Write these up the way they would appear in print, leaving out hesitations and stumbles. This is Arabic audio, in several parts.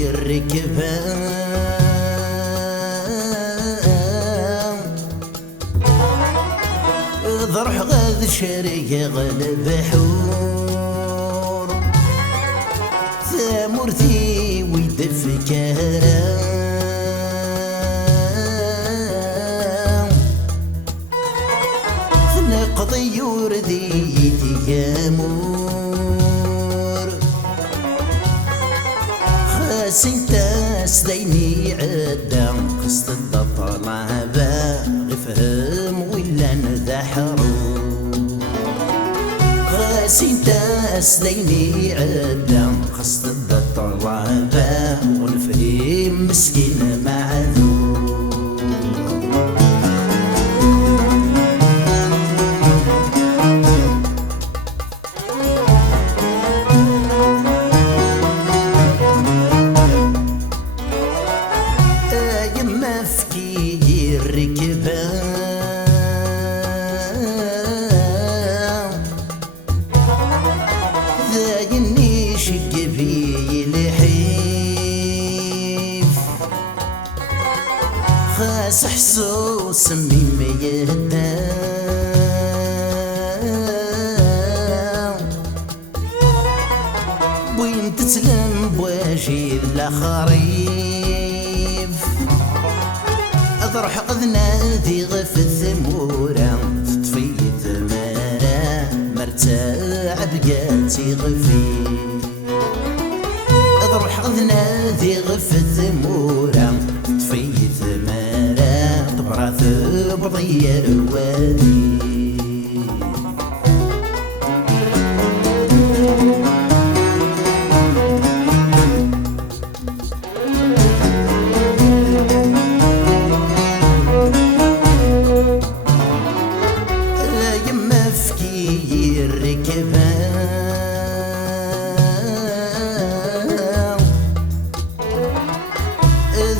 الركبان ضرح غاذ شريك غلب حور ثامرتي ويدف كهران ثنقضي يردي تيامور سنتاس ديني عدام قصد الطلع باغي فهم ولا نذحرو سنتاس ديني عدام قصد الطلع باغي ونفهم مسكين معذور ذايني شق في الحيف خاس حسوس ميم يهدام وين تتلم بواجي الخريف اضرح اذنا ذي غف الثمورة تطفي ثمارة مرتاع بقاتي غفي اضرح اذنا ذي غف الثمورة تطفي ثمارة طبرة بضيع الوادي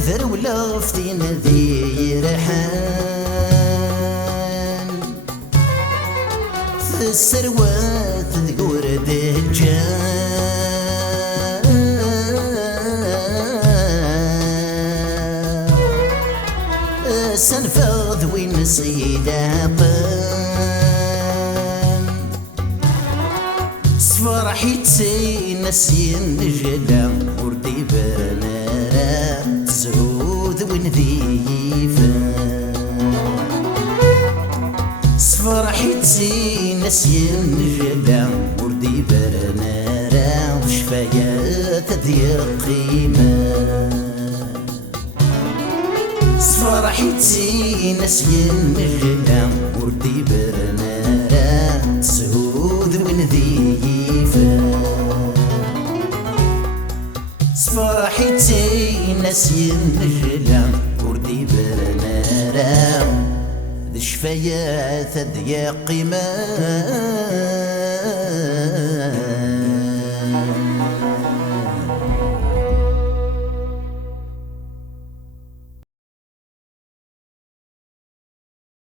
ذرولة فتين ذي ريحان في السروات ذكور دجان سنفاض وين سيدا قان صفرحي تسي نسين جدا وردي برنا زهود وين ذيفان صفرحي تسي نسين جدا وردي برنا وشفايات ذي قيمة صفرحي تسي نسين جدا وردي برنا زهود وين ذيفان صفرحتي نسين نجلا وردي برنا ذي شفايات ذي قيمة